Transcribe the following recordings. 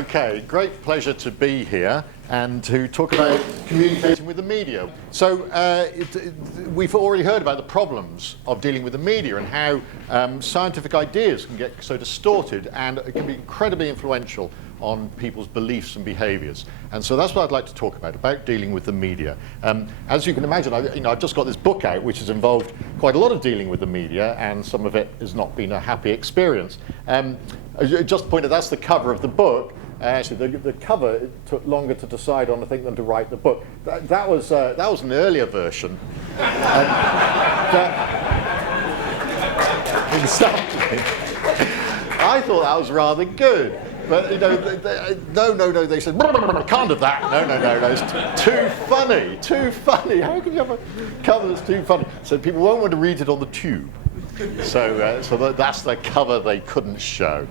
Okay, great pleasure to be here and to talk about communicating with the media. So we've already heard about the problems of dealing with the media and how scientific ideas can get so distorted and it can be incredibly influential on people's beliefs and behaviours. And so that's what I'd like to talk about dealing with the media. As you can imagine, I've just got this book out which has involved quite a lot of dealing with the media, and some of it has not been a happy experience. Just to point out, that's the cover of the book. Actually, the cover, it took longer to decide on, I think, than to write the book. That was an earlier version. Exactly. I thought that was rather good. But, no, they said, can't have that. No, it's too funny. How can you have a cover that's too funny? So people won't want to read it on the tube. So that's the cover they couldn't show.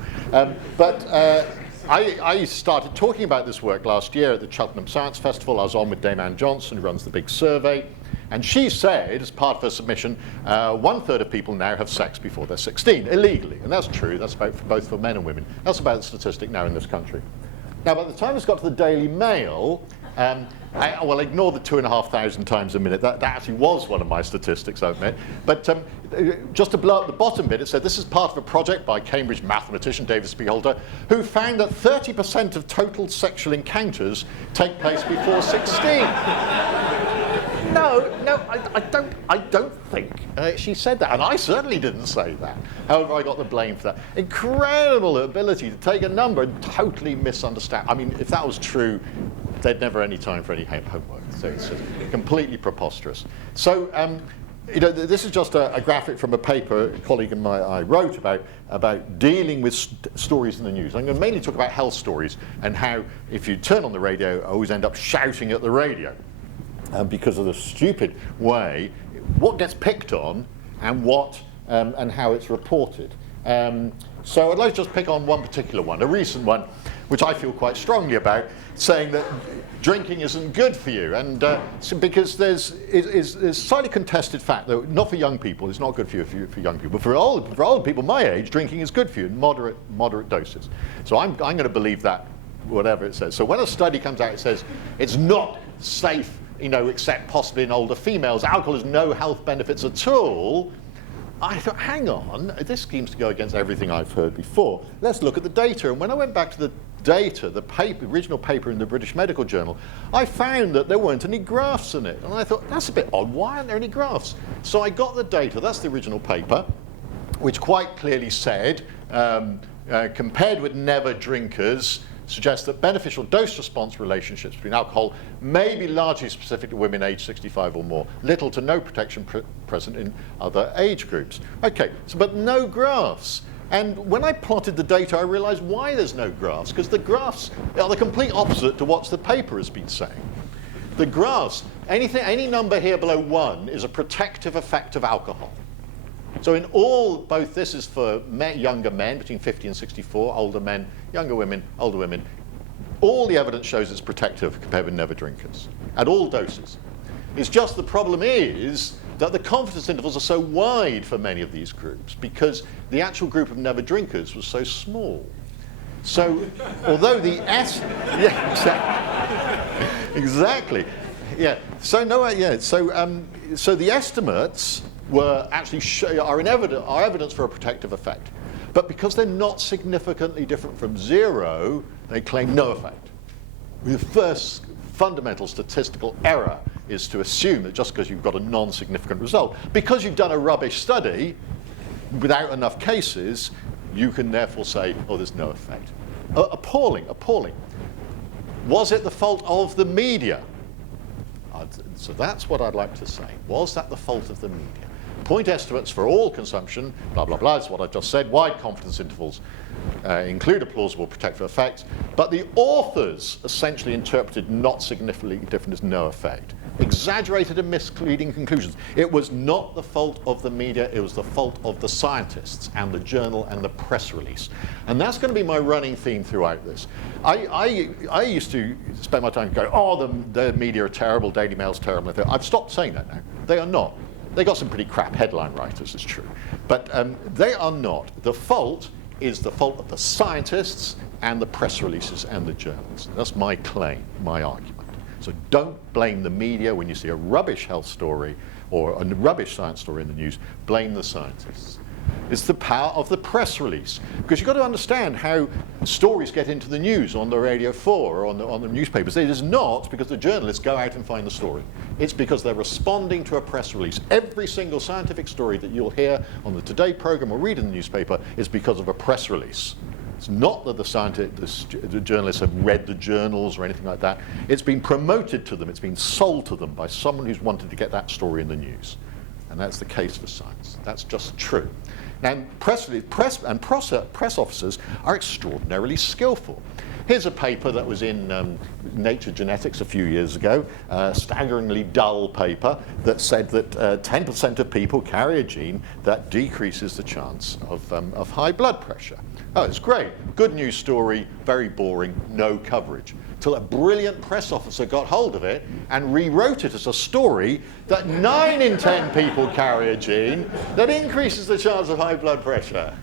I started talking about this work last year at the Cheltenham Science Festival. I was on with Dame Anne Johnson, who runs the big survey. And she said, as part of her submission, 1/3 of people now have sex before they're 16, illegally. And that's true. That's both for men and women. That's about the statistic now in this country. Now, by the time it's got to the Daily Mail, well, ignore the 2,500 times a minute. That actually was one of my statistics, I admit. But just to blow up the bottom bit, it said this is part of a project by Cambridge mathematician David Spiegelhalter, who found that 30% of total sexual encounters take place before 16. No, I don't think she said that, and I certainly didn't say that. However, I got the blame for that. Incredible ability to take a number and totally misunderstand. I mean, if that was true, there'd never any time for any homework. So it's just completely preposterous. So, this is just a graphic from a paper a colleague and I wrote about dealing with stories in the news. I'm going to mainly talk about health stories and how, if you turn on the radio, I always end up shouting at the radio. Because of the stupid way, what gets picked on and and how it's reported. So I'd like to just pick on one particular one, a recent one, which I feel quite strongly about, saying that drinking isn't good for you, and because there's slightly contested fact that not for young people, it's not good for you for young people. For old people my age, drinking is good for you in moderate doses. So I'm going to believe that, whatever it says. So when a study comes out, it says it's not safe, except possibly in older females. Alcohol has no health benefits at all. I thought, hang on, this seems to go against everything I've heard before. Let's look at the data. And when I went back to the data, the original paper in the British Medical Journal, I found that there weren't any graphs in it. And I thought, that's a bit odd. Why aren't there any graphs? So I got the data. That's the original paper, which quite clearly said, compared with never drinkers, suggests that beneficial dose-response relationships between alcohol may be largely specific to women aged 65 or more. Little to no protection present in other age groups. Okay, but no graphs. And when I plotted the data, I realized why there's no graphs, because the graphs are the complete opposite to what the paper has been saying. The graphs, any number here below 1 is a protective effect of alcohol. So in both this is for younger men between 50 and 64, older men, younger women, older women. All the evidence shows it's protective compared with never drinkers at all doses. It's just the problem is that the confidence intervals are so wide for many of these groups because the actual group of never drinkers was so small. So although the exactly. Yeah. So the estimates were actually are evidence for a protective effect. But because they're not significantly different from 0, they claim no effect. The first fundamental statistical error is to assume that just because you've got a non-significant result, because you've done a rubbish study without enough cases, you can therefore say, oh, there's no effect. Appalling. Was it the fault of the media? So that's what I'd like to say. Was that the fault of the media? Point estimates for all consumption, blah, blah, blah, is what I've just said. Wide confidence intervals include a plausible protective effect. But the authors essentially interpreted not significantly different as no effect. Exaggerated and misleading conclusions. It was not the fault of the media. It was the fault of the scientists and the journal and the press release. And that's going to be my running theme throughout this. I used to spend my time going, oh, the media are terrible, Daily Mail's terrible. I've stopped saying that now. They are not. They got some pretty crap headline writers, it's true. But they are not. The fault is the fault of the scientists and the press releases and the journals. That's my claim, my argument. So don't blame the media when you see a rubbish health story or a rubbish science story in the news. Blame the scientists. It's the power of the press release. Because you've got to understand how stories get into the news on the Radio 4 or on the newspapers. It is not because the journalists go out and find the story. It's because they're responding to a press release. Every single scientific story that you'll hear on the Today program or read in the newspaper is because of a press release. It's not that the journalists have read the journals or anything like that. It's been promoted to them. It's been sold to them by someone who's wanted to get that story in the news. And that's the case for science. That's just true. Now, press officers are extraordinarily skillful. Here's a paper that was in Nature Genetics a few years ago, a staggeringly dull paper that said that 10% of people carry a gene that decreases the chance of high blood pressure. Oh, it's great. Good news story, very boring, no coverage. Till a brilliant press officer got hold of it and rewrote it as a story that 9 in 10 people carry a gene that increases the chance of high blood pressure.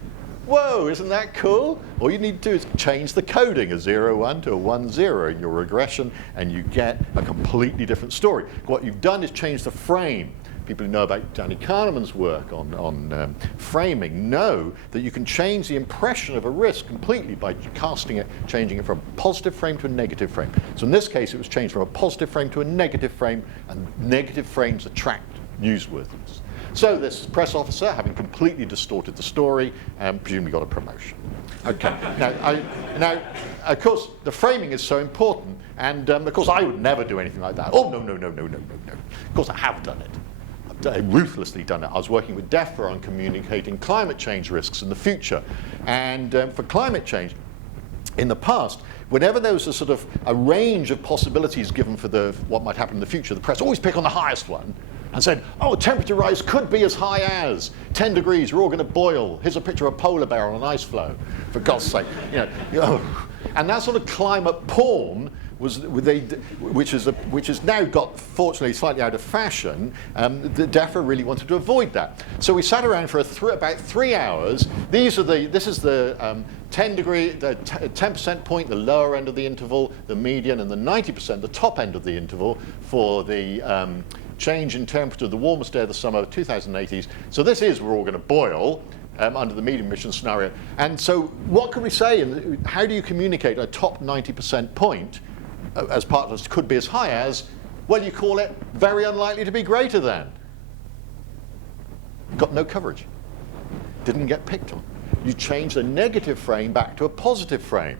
Whoa, isn't that cool? All you need to do is change the coding, a 0-1 to a 1-0 in your regression, and you get a completely different story. What you've done is change the frame. People who know about Danny Kahneman's work on framing know that you can change the impression of a risk completely by changing it from a positive frame to a negative frame. So in this case, it was changed from a positive frame to a negative frame, and negative frames attract newsworthiness. So this press officer, having completely distorted the story, presumably got a promotion. Okay. Now, of course, the framing is so important, and of course, I would never do anything like that. Oh, no. Of course, I have done it. I've ruthlessly done it. I was working with DEFRA on communicating climate change risks in the future. And for climate change, in the past, whenever there was a range of possibilities given for what might happen in the future, the press always pick on the highest one and said, oh, temperature rise could be as high as 10 degrees, we're all going to boil. Here's a picture of a polar bear on an ice floe, for God's sake. And that sort of climate porn which has now got, fortunately, slightly out of fashion. The DEFRA really wanted to avoid that. So we sat around for about 3 hours. This is the 10% point, the lower end of the interval, the median, and the 90%, the top end of the interval for the change in temperature of the warmest day of the summer of 2080s. So this is we're all going to boil. Under the medium emission scenario. And so what can we say? And how do you communicate a top 90% point as part of this could be as high as, well, you call it very unlikely to be greater than? Got no coverage. Didn't get picked on. You change the negative frame back to a positive frame.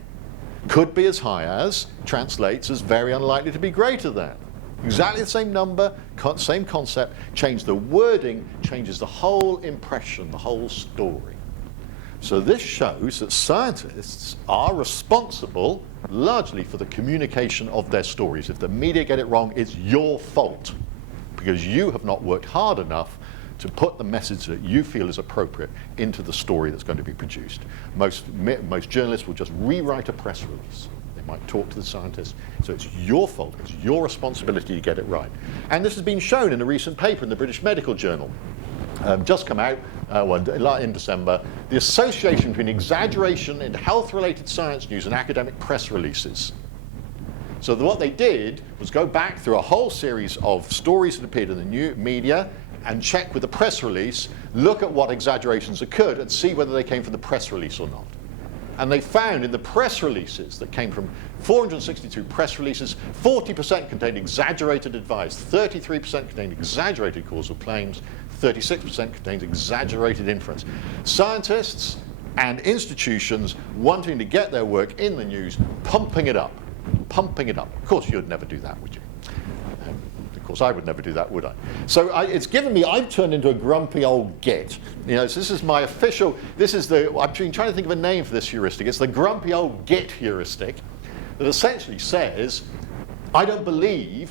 Could be as high as translates as very unlikely to be greater than. Exactly the same number, same concept, change the wording, changes the whole impression, the whole story. So this shows that scientists are responsible largely for the communication of their stories. If the media get it wrong, it's your fault because you have not worked hard enough to put the message that you feel is appropriate into the story that's going to be produced. Most journalists will just rewrite a press release. Might talk to the scientists. So it's your fault, it's your responsibility to get it right. And this has been shown in a recent paper in the British Medical Journal. Just come out in December, the association between exaggeration in health-related science news and academic press releases. So what they did was go back through a whole series of stories that appeared in the new media and check with the press release, look at what exaggerations occurred and see whether they came from the press release or not. And they found in the press releases that came from 462 press releases, 40% contained exaggerated advice, 33% contained exaggerated causal claims, 36% contained exaggerated inference. Scientists and institutions wanting to get their work in the news, pumping it up. Of course, you'd never do that, would you? Of course, I would never do that, would I? So it's given me, I've turned into a grumpy old git. So this is my official, I've been trying to think of a name for this heuristic. It's the grumpy old git heuristic that essentially says, I don't believe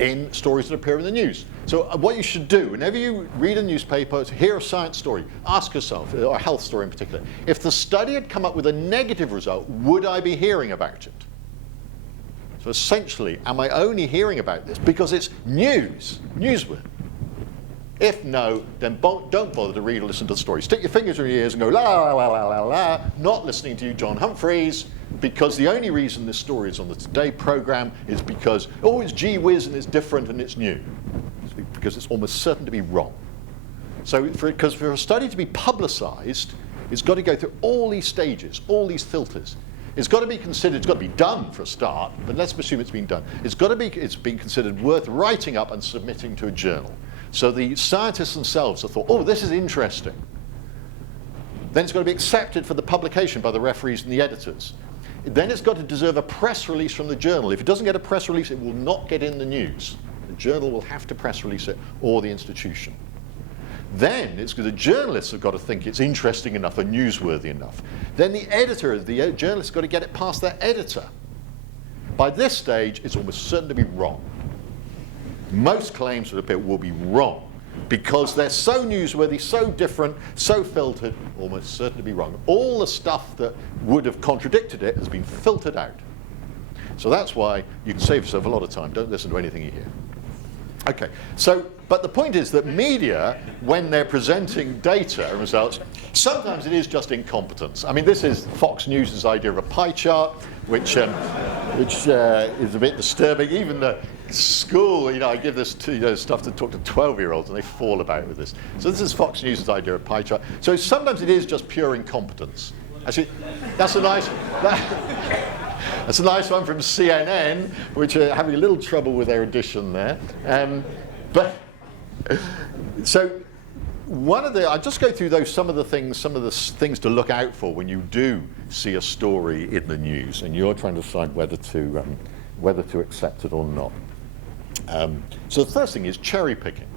in stories that appear in the news. So what you should do, whenever you read a newspaper, hear a science story, ask yourself, or a health story in particular, if the study had come up with a negative result, would I be hearing about it? So essentially, am I only hearing about this because it's newsworthy? If no, then don't bother to read or listen to the story. Stick your fingers in your ears and go la la la la la la, not listening to you, John Humphreys, because the only reason this story is on the Today programme is because, oh, it's gee whiz and it's different and it's new. It's because it's almost certain to be wrong. So because for a study to be publicised, it's got to go through all these stages, all these filters. It's got to be considered, it's got to be done for a start, but let's assume it's been done. It's been considered worth writing up and submitting to a journal. So the scientists themselves have thought, oh, this is interesting. Then it's got to be accepted for the publication by the referees and the editors. Then it's got to deserve a press release from the journal. If it doesn't get a press release, it will not get in the news. The journal will have to press release it, or the institution. Then it's because the journalists have got to think it's interesting enough and newsworthy enough. Then the editor, the journalist, has got to get it past their editor. By this stage, it's almost certain to be wrong. Most claims that appear will be wrong because they're so newsworthy, so different, so filtered, almost certain to be wrong. All the stuff that would have contradicted it has been filtered out. So that's why you can save yourself a lot of time. Don't listen to anything you hear. Okay, so, but the point is that media, when they're presenting data and results, sometimes it is just incompetence. I mean, this is Fox News' idea of a pie chart, which is a bit disturbing. Even the school, I give this to stuff to talk to 12-year-olds, and they fall about with this. So this is Fox News' idea of pie chart. So sometimes it is just pure incompetence. Actually, that's a nice one from CNN, which are having a little trouble with their edition there. So I'll just go through some of the things to look out for when you do see a story in the news and you're trying to decide whether to accept it or not. So the first thing is cherry-picking.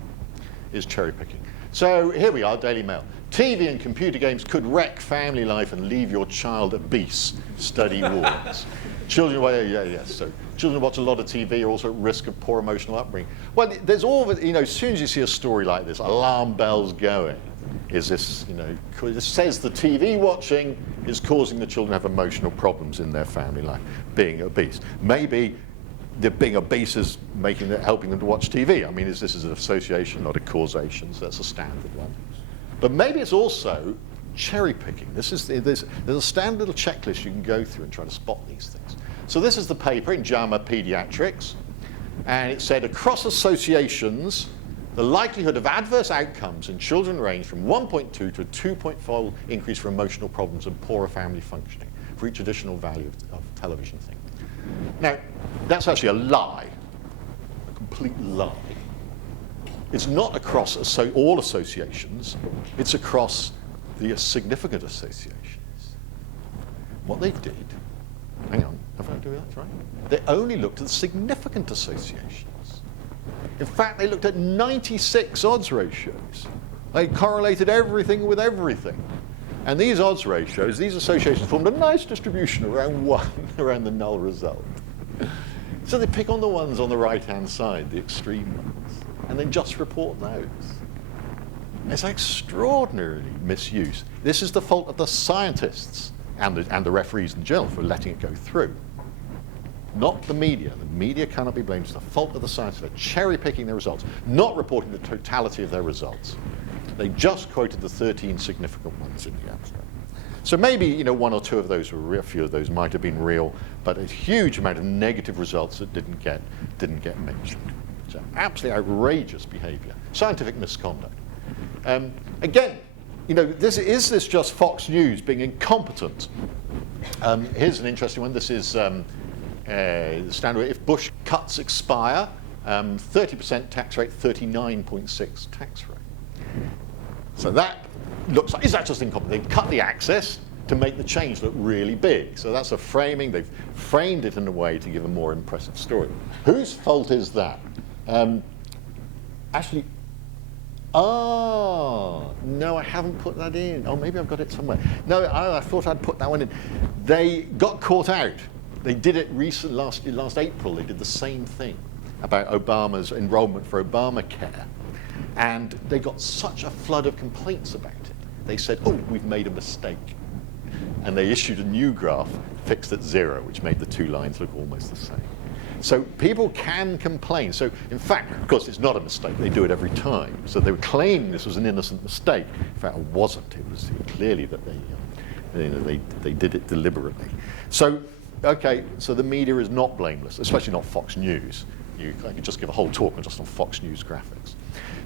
So here we are, Daily Mail. TV and computer games could wreck family life and leave your child obese, study warns. Children who watch a lot of TV are also at risk of poor emotional upbringing. Well, there's all, as soon as you see a story like this, alarm bells going. Is this, it says the TV watching is causing the children to have emotional problems in their family life, being obese. Maybe being obese is helping them to watch TV. I mean, this is an association, not a causation, so that's a standard one. But maybe it's also cherry picking. There's a standard little checklist you can go through and try to spot these things. So this is the paper in JAMA Pediatrics, and it said across associations, the likelihood of adverse outcomes in children range from 1.2 to a 2.4 increase for emotional problems and poorer family functioning for each additional value of television thing. Now, that's actually a lie, a complete lie. It's not across all associations, it's across the significant associations. What they did, hang on, have I do that right? They only looked at the significant associations. In fact, they looked at 96 odds ratios. They correlated everything with everything. And these odds ratios, these associations formed a nice distribution around 1, around the null result. So they pick on the ones on the right-hand side, the extreme ones, and then just report those. It's extraordinarily misuse. This is the fault of the scientists and the referees and journal for letting it go through. Not the media. The media cannot be blamed. It's the fault of the scientists for cherry-picking their results, not reporting the totality of their results. They just quoted the 13 significant ones in the abstract. So maybe 1 or 2 of those were real, a few of those might have been real, but a huge amount of negative results that didn't get mentioned. So absolutely outrageous behaviour, scientific misconduct. Again, is this just Fox News being incompetent? Here's an interesting one. This is the standard. If Bush cuts expire, 30% tax rate, 39.6 tax rate. So that looks like, is that just incompetent? They've cut the axis to make the change look really big. So that's a framing. They've framed it in a way to give a more impressive story. Whose fault is that? Actually, no, I haven't put that in. Oh, maybe I've got it somewhere. No, I thought I'd put that one in. They got caught out. They did it last April. They did the same thing about Obama's enrollment for Obamacare. And they got such a flood of complaints about it. They said, oh, we've made a mistake. And they issued a new graph fixed at 0, which made the 2 lines look almost the same. So people can complain. So in fact, of course, it's not a mistake. They do it every time. So they were claiming this was an innocent mistake. In fact, it wasn't. It was clearly that they did it deliberately. So, okay, so the media is not blameless, especially not Fox News. I could just give a whole talk on just on Fox News graphics.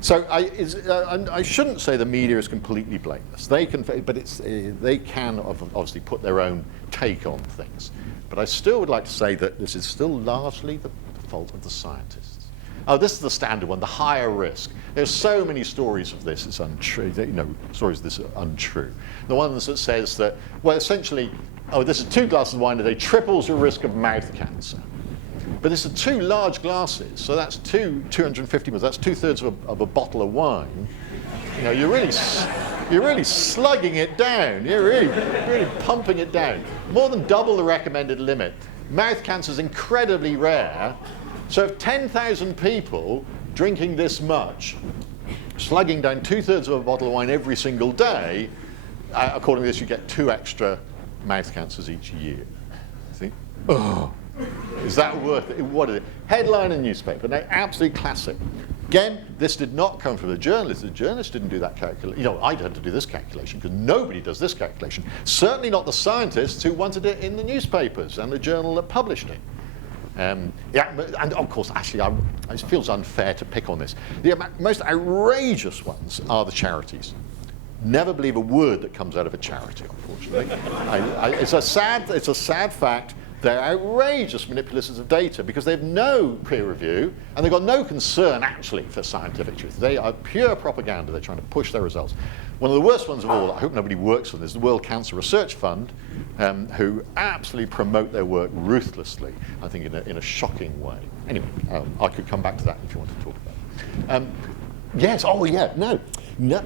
So I shouldn't say the media is completely blameless. They can, but they can obviously put their own take on things. But I still would like to say that this is still largely the fault of the scientists. Oh, this is the standard one, the higher risk. There's so many stories of this, it's untrue, stories of this are untrue. The ones that says that, well, essentially, oh, this is 2 glasses of wine a day, triples your risk of mouth cancer. But this is 2 large glasses, so that's 250 ml, that's 2/3 of a bottle of wine. You know, you're really slugging it down. You're really pumping it down. More than double the recommended limit. Mouth cancer is incredibly rare. So if 10,000 people drinking this much, slugging down 2/3 of a bottle of wine every single day, according to this, you get 2 extra mouth cancers each year. You think, oh, is that worth it? What is it? Headline in newspaper, no, absolute classic. Again, this did not come from the journalist. The journalist didn't do that calculation. You know, I had to do this calculation because nobody does this calculation. Certainly not the scientists who wanted it in the newspapers and the journal that published it. Yeah, and of course, actually, it feels unfair to pick on this. The most outrageous ones are the charities. Never believe a word that comes out of a charity, unfortunately. It's a sad fact. They're outrageous manipulators of data because they have no peer review and they've got no concern actually for scientific truth. They are pure propaganda. They're trying to push their results. One of the worst ones of all, I hope nobody works for this, is the World Cancer Research Fund, who absolutely promote their work ruthlessly, I think in a shocking way. Anyway, I could come back to that if you want to talk about it. Yes, oh yeah, no,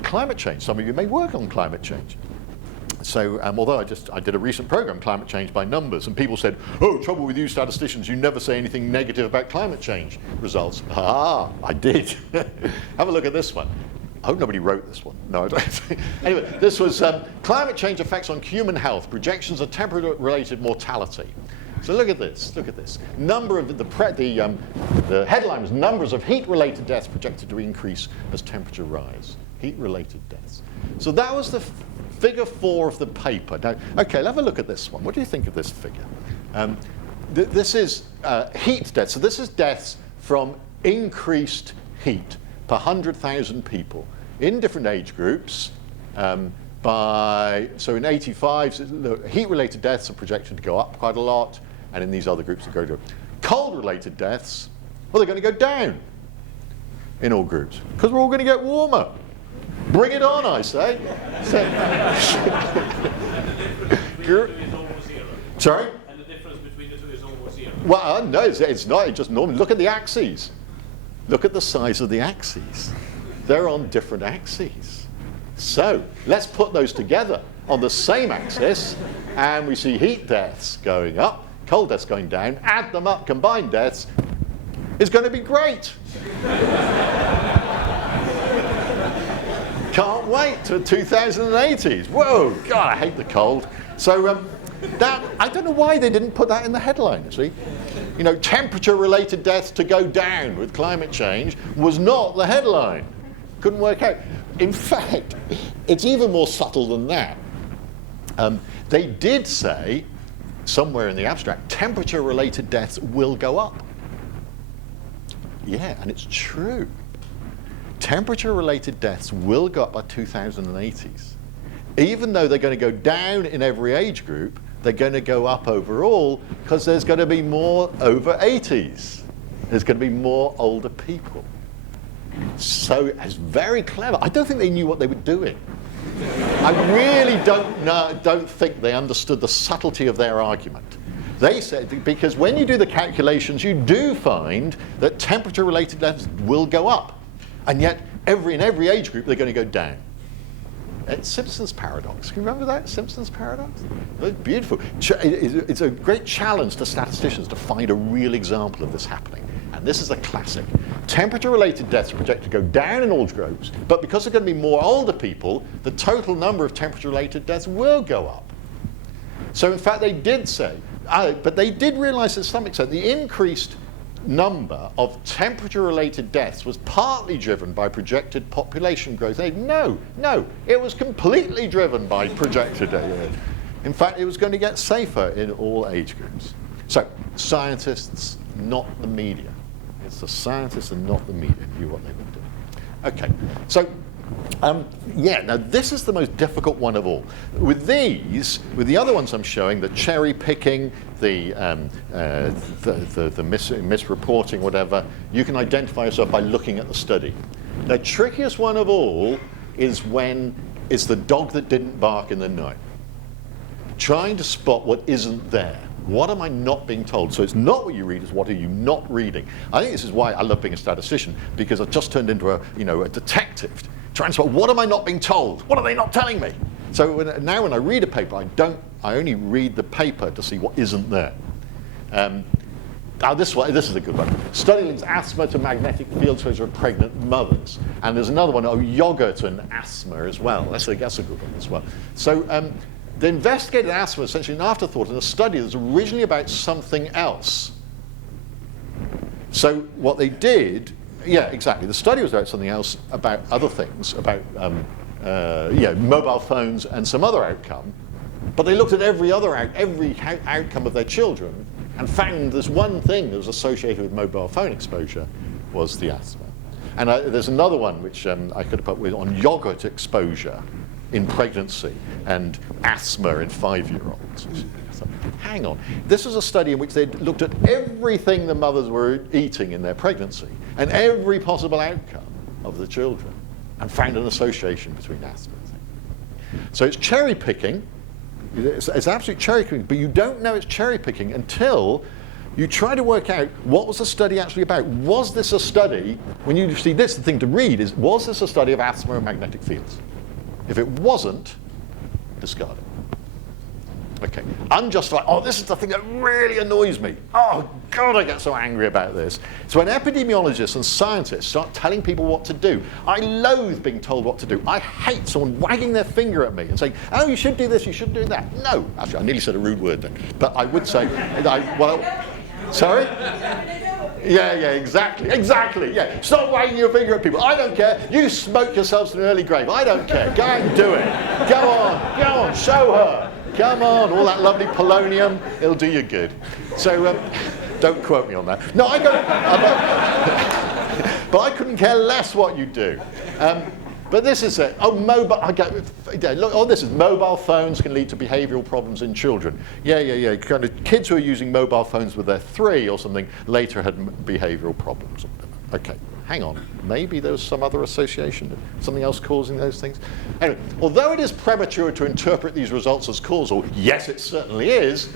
climate change. Some of you may work on climate change. So although I did a recent program, Climate Change by Numbers, and people said, oh, trouble with you statisticians, you never say anything negative about climate change results. Ah, I did. Have a look at this one. I hope nobody wrote this one. No, I don't. Anyway, this was climate change effects on human health, projections of temperature-related mortality. So look at this, look at this. Number of the headline was numbers of heat-related deaths projected to increase as temperature rise. Heat-related deaths. So that was the figure 4 of the paper. Now, okay, let's have a look at this one. What do you think of this figure? This is heat deaths. So this is deaths from increased heat per 100,000 people in different age groups. So in 85, heat-related deaths are projected to go up quite a lot, and in these other groups are going to go. Cold-related deaths, well, they're going to go down in all groups because we're all going to get warmer. Bring it on, I say. Sorry? And the difference between the two is almost zero. Well, no, it's not. It's just normal. Look at the axes. Look at the size of the axes. They're on different axes. So let's put those together on the same axis, and we see heat deaths going up, cold deaths going down. Add them up, combined deaths. It's going to be great. Can't wait to 2080s. Whoa, God, I hate the cold. So that, I don't know why they didn't put that in the headline, actually. You know, temperature-related deaths to go down with climate change was not the headline. Couldn't work out. In fact, it's even more subtle than that. They did say, somewhere in the abstract, temperature-related deaths will go up. Yeah, and it's true. Temperature-related deaths will go up by 2080s. Even though they're going to go down in every age group, they're going to go up overall because there's going to be more over 80s. There's going to be more older people. So it's very clever. I don't think they knew what they were doing. I really don't think they understood the subtlety of their argument. They said, because when you do the calculations, you do find that temperature-related deaths will go up. And yet, in every age group, they're going to go down. It's Simpson's paradox. Can you remember that, Simpson's paradox? It's beautiful. It's a great challenge to statisticians to find a real example of this happening. And this is a classic. Temperature-related deaths are projected to go down in all groups, but because there are going to be more older people, the total number of temperature-related deaths will go up. So in fact, they did say, but they did realize to some extent the increased number of temperature-related deaths was partly driven by projected population growth. No, it was completely driven by projected. In fact, it was going to get safer in all age groups. So, scientists, not the media. It's the scientists and not the media who knew what they were doing. Okay, so now this is the most difficult one of all. With the other ones I'm showing, the cherry picking, the misreporting, whatever, you can identify yourself by looking at the study. The trickiest one of all is when it's the dog that didn't bark in the night. Trying to spot what isn't there. What am I not being told? So it's not what you read, it's what are you not reading. I think this is why I love being a statistician, because I've just turned into a detective, trying to spot what am I not being told? What are they not telling me? So now when I read a paper, I only read the paper to see what isn't there. This is a good one. Study links asthma to magnetic field exposure of pregnant mothers. And there's another one, yogurt and asthma as well. That's a good one as well. So they investigated asthma essentially an afterthought in a study that was originally about something else. So what they did, the study was about something else, about other things, about mobile phones and some other outcome. But they looked at every outcome of their children and found this one thing that was associated with mobile phone exposure was the asthma. And there's another one which I could have put with on yogurt exposure in pregnancy and asthma in 5-year-olds. So, hang on. This was a study in which they looked at everything the mothers were eating in their pregnancy and every possible outcome of the children and found an association between asthma and things. So it's cherry picking. It's absolute cherry picking, but you don't know it's cherry picking until you try to work out what was the study actually about. Was this a study, when you see this, the thing to read is, was this a study of asthma and magnetic fields? If it wasn't, discard it. Okay, unjustified. This is the thing that really annoys me. Oh, God, I get so angry about this. So when epidemiologists and scientists start telling people what to do, I loathe being told what to do. I hate someone wagging their finger at me and saying, oh, you should do this, you should do that. No, actually, I nearly said a rude word then. But I would say, sorry? Yeah, exactly, yeah. Stop wagging your finger at people. I don't care. You smoke yourselves to an early grave. I don't care. Go out and do it. Go on, show her. Come on, all that lovely polonium, it'll do you good. So don't quote me on that. No, but I couldn't care less what you do. But this is it. This is mobile phones can lead to behavioural problems in children. Yeah. Kind of kids who are using mobile phones when they're 3 or something later had behavioural problems. Okay, hang on. Maybe there's some other association, something else causing those things. Anyway, although it is premature to interpret these results as causal, yes, it certainly is,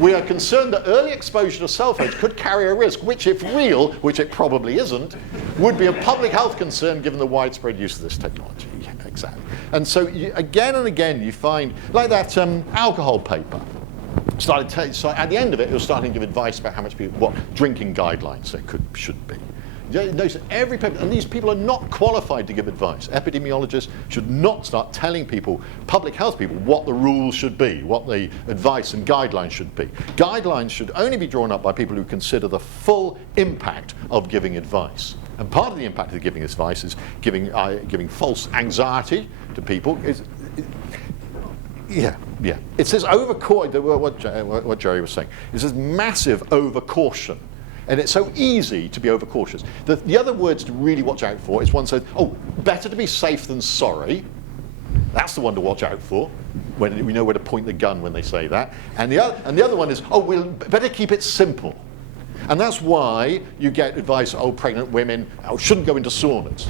we are concerned that early exposure to cell phones could carry a risk, which if real, which it probably isn't, would be a public health concern given the widespread use of this technology. Yeah, exactly. And so again and again you find, like that alcohol paper, so at the end of it, it was starting to give advice about what drinking guidelines there should be. Notice every paper, and these people are not qualified to give advice. Epidemiologists should not start telling people, public health people, what the rules should be, what the advice and guidelines should be. Guidelines should only be drawn up by people who consider the full impact of giving advice. And part of the impact of giving advice is giving false anxiety to people. It's this what Jerry was saying. It's this massive overcaution. And it's so easy to be overcautious. The other words to really watch out for is one says, better to be safe than sorry. That's the one to watch out for. When we know where to point the gun when they say that. And the other one is, we'll better keep it simple. And that's why you get advice, pregnant women shouldn't go into saunas.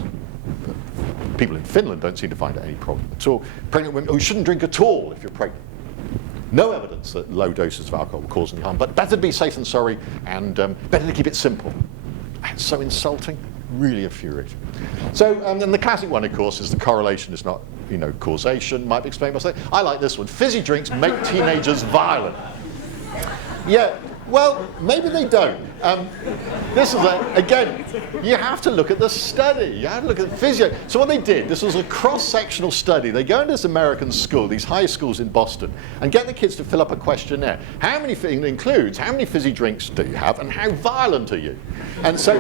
People in Finland don't seem to find it any problem at all. Pregnant women, you shouldn't drink at all if you're pregnant. No evidence that low doses of alcohol will cause any harm, but better to be safe than sorry, and better to keep it simple. It's so insulting, really infuriating. So, and the classic one, of course, is the correlation is not, causation. Might be explained by saying, I like this one. Fizzy drinks make teenagers violent. Yeah, well, maybe they don't. this is, again, you have to look at the study. You have to look at the physio. So what they did, this was a cross-sectional study. They go into this American school, these high schools in Boston, and get the kids to fill up a questionnaire. How many, it includes, how many fizzy drinks do you have, and how violent are you? And so,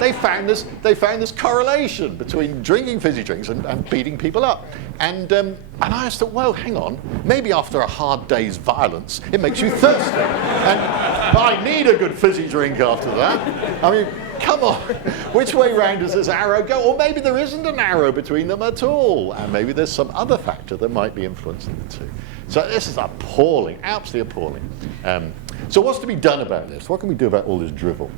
they found this correlation between drinking fizzy drinks and beating people up. And I just thought, well, hang on, maybe after a hard day's violence, it makes you thirsty. And I need a good fizzy drink after that. I mean, come on, which way round does this arrow go? Or maybe there isn't an arrow between them at all, and maybe there's some other factor that might be influencing the two. So this is appalling, absolutely appalling. So what's to be done about this? What can we do about all this drivel?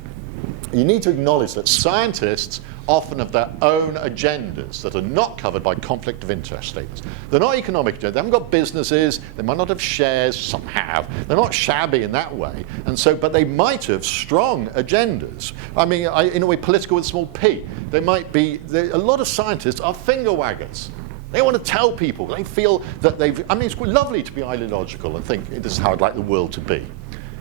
You need to acknowledge that scientists often have their own agendas that are not covered by conflict of interest statements. They're not economic agendas. They haven't got businesses. They might not have shares. Some have. They're not shabby in that way. And so, but they might have strong agendas. I mean, in a way, political with small p. They might be. A lot of scientists are finger waggers. They want to tell people. They feel that they've. I mean, it's lovely to be ideological and think this is how I'd like the world to be.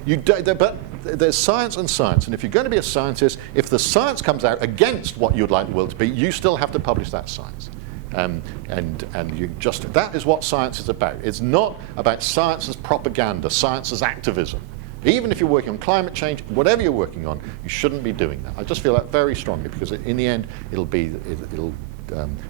But there's science and science, and if you're going to be a scientist, if the science comes out against what you'd like the world to be, you still have to publish that science. And you just, that is what science is about. It's not about science as propaganda, science as activism. Even if you're working on climate change, whatever you're working on, you shouldn't be doing that. I just feel that very strongly, because in the end, it'll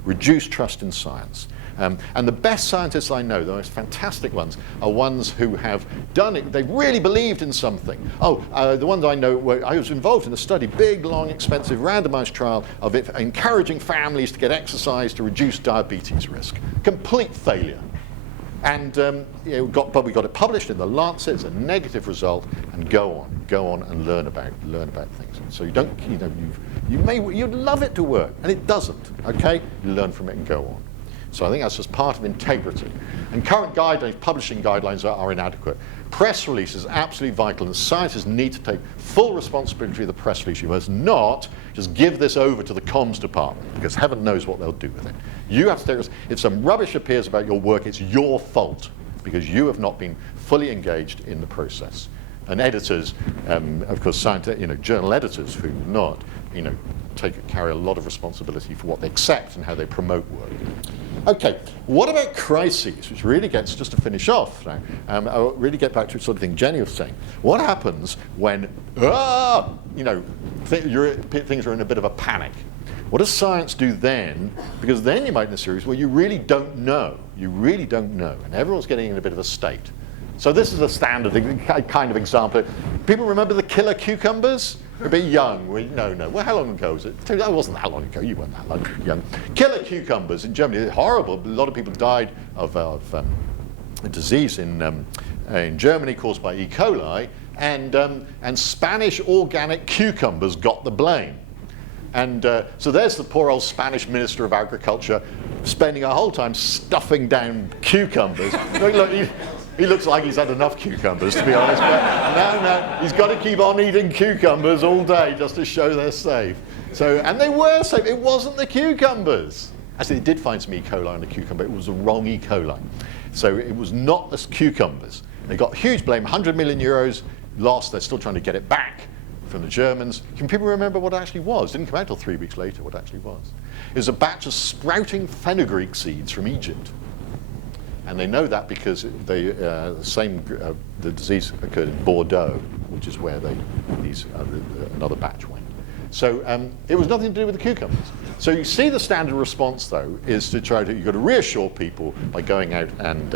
reduce trust in science. And the best scientists I know, the most fantastic ones, are ones who have done it. They've really believed in something. The ones I know, I was involved in a study, big, long, expensive, randomized trial of it, encouraging families to get exercise to reduce diabetes risk. Complete failure. And we got it published in the Lancet. It's a negative result, and go on and learn about things. So you don't, you'd love it to work, and it doesn't. Okay, you learn from it and go on. So I think that's just part of integrity. And current guidelines, publishing guidelines are inadequate. Press release is absolutely vital, and scientists need to take full responsibility of the press release. You must not just give this over to the comms department, because heaven knows what they'll do with it. You have to take this. If some rubbish appears about your work, it's your fault, because you have not been fully engaged in the process. And editors, of course, journal editors who do not, carry a lot of responsibility for what they accept and how they promote work. Okay, what about crises, which really gets, just to finish off now, I'll really get back to the sort of thing Jenny was saying. What happens when, things are in a bit of a panic? What does science do then? Because then you might in a series where you really don't know, and everyone's getting in a bit of a state. So this is a standard kind of example. People remember the killer cucumbers? We're a bit young. No. Well, how long ago was it? That wasn't that long ago. You weren't that long young. Killer cucumbers in Germany. They're horrible. A lot of people died of a disease in Germany caused by E. coli, and Spanish organic cucumbers got the blame. And so there's the poor old Spanish Minister of Agriculture spending a whole time stuffing down cucumbers. Look, he looks like he's had enough cucumbers, to be honest. But no, he's got to keep on eating cucumbers all day just to show they're safe. So, and they were safe. It wasn't the cucumbers. Actually, they did find some E. coli in the cucumber. It was the wrong E. coli. So it was not the cucumbers. They got huge blame, 100 million euros lost. They're still trying to get it back from the Germans. Can people remember what it actually was? It didn't come out until 3 weeks later what it actually was. It was a batch of sprouting fenugreek seeds from Egypt. And they know that because the disease occurred in Bordeaux, which is where another batch went. So it was nothing to do with the cucumbers. So you see the standard response, though, is you've got to reassure people by going out and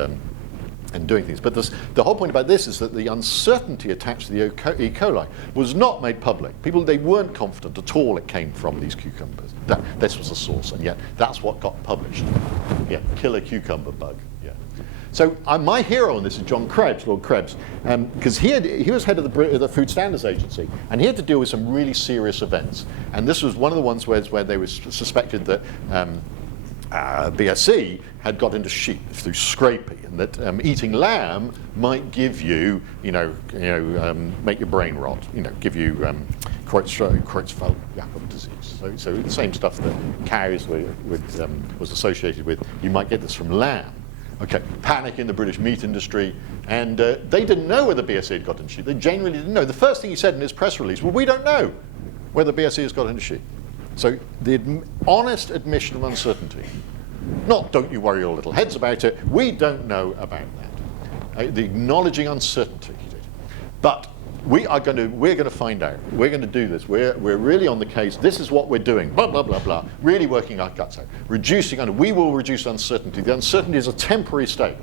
doing things. But the whole point about this is that the uncertainty attached to the E. coli was not made public. They weren't confident at all it came from these cucumbers. This was the source, and yet that's what got published. Yeah, killer cucumber bug. Yeah. So my hero in this is John Krebs, Lord Krebs, because he was head of the Food Standards Agency, and he had to deal with some really serious events. And this was one of the ones where they were suspected that BSE had got into sheep through scraping, and that eating lamb might give you, make your brain rot, give you Creutzfeldt-Jakob disease. So the same stuff that cows was associated with. You might get this from lamb. Okay, panic in the British meat industry, and they didn't know whether BSE had got into sheep. They genuinely didn't know. The first thing he said in his press release, well, we don't know whether BSE has got into sheep. So the honest admission of uncertainty. Not don't you worry your little heads about it, we don't know about that. The acknowledging uncertainty he did. But we're going to find out. We're going to do this. We're really on the case. This is what we're doing. Blah, blah, blah, blah. Really working our guts out. We will reduce uncertainty. The uncertainty is a temporary state.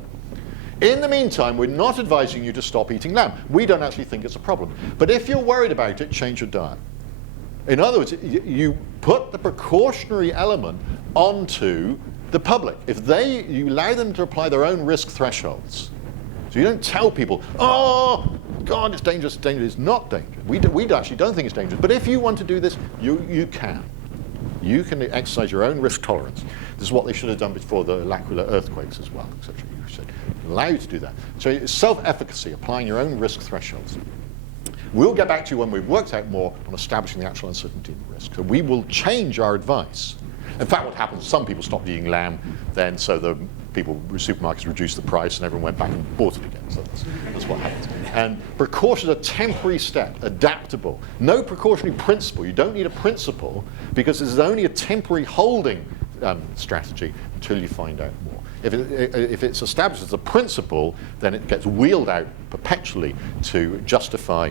In the meantime, we're not advising you to stop eating lamb. We don't actually think it's a problem. But if you're worried about it, change your diet. In other words, you put the precautionary element onto the public. If you allow them to apply their own risk thresholds. So you don't tell people, oh, God, it's dangerous, it's dangerous. It's not dangerous. We actually don't think it's dangerous. But if you want to do this, you can. You can exercise your own risk tolerance. This is what they should have done before the L'Aquila earthquakes as well, etc. You should allow you to do that. So it's self-efficacy, applying your own risk thresholds. We'll get back to you when we've worked out more on establishing the actual uncertainty and risk. So we will change our advice. In fact, what happens, some people stopped eating lamb, then so the supermarkets reduced the price and everyone went back and bought it again. So that's what happens. And precaution is a temporary step, adaptable. No precautionary principle. You don't need a principle because this is only a temporary holding strategy until you find out more. If it's established as a principle, then it gets wheeled out perpetually to justify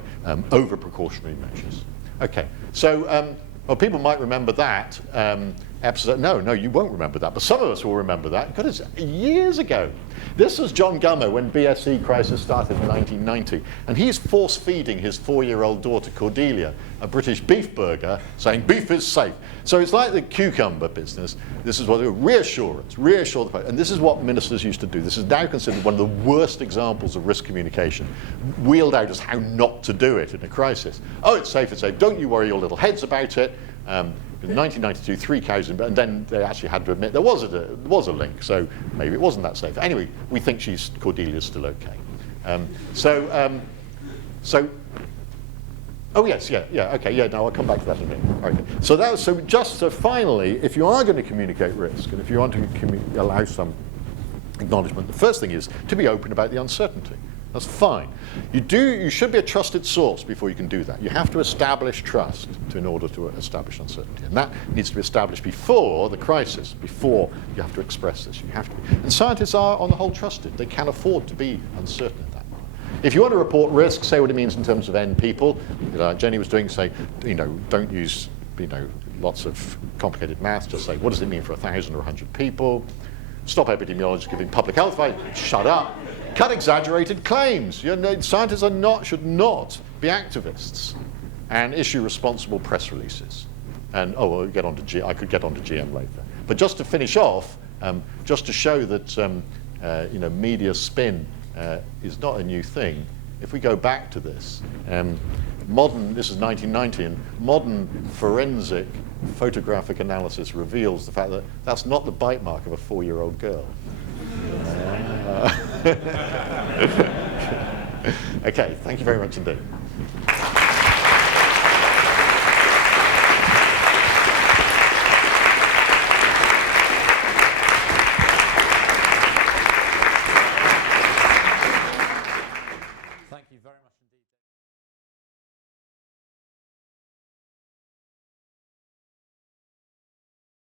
over precautionary measures. Okay, so well, people might remember that episode. No, you won't remember that, but some of us will remember that because it's years ago. This was John Gummer when BSE crisis started in 1990, and he's force-feeding his 4-year-old daughter Cordelia a British beef burger, saying beef is safe. So it's like the cucumber business. This is what reassure the public, and this is what ministers used to do. This is now considered one of the worst examples of risk communication, wheeled out as how not to do it in a crisis. Oh, it's safe, it's safe. Don't you worry your little heads about it. In 1992, 3 cows, and then they actually had to admit there was a link, so maybe it wasn't that safe. Anyway, we think Cordelia's still okay. Oh yes, okay, no, I'll come back to that in a minute. Okay. So finally, if you are going to communicate risk, and if you want to allow some acknowledgement, the first thing is to be open about the uncertainty. That's fine. You should be a trusted source before you can do that. You have to establish trust in order to establish uncertainty. And that needs to be established before the crisis, before you have to express this. You have to be. And scientists are, on the whole, trusted. They can afford to be uncertain at that point. If you want to report risk, say what it means in terms of N people. Jenny was doing, say, don't use, lots of complicated maths. Just say, what does it mean for 1,000 or 100 people? Stop epidemiologists giving public health advice. Shut up. Cut exaggerated claims. Scientists should not be activists and issue responsible press releases. And I could get onto GM later. But just to finish off, just to show that media spin is not a new thing. If we go back to this, this is 1990, and modern forensic photographic analysis reveals the fact that that's not the bite mark of a 4-year-old girl. Okay, thank you very much indeed.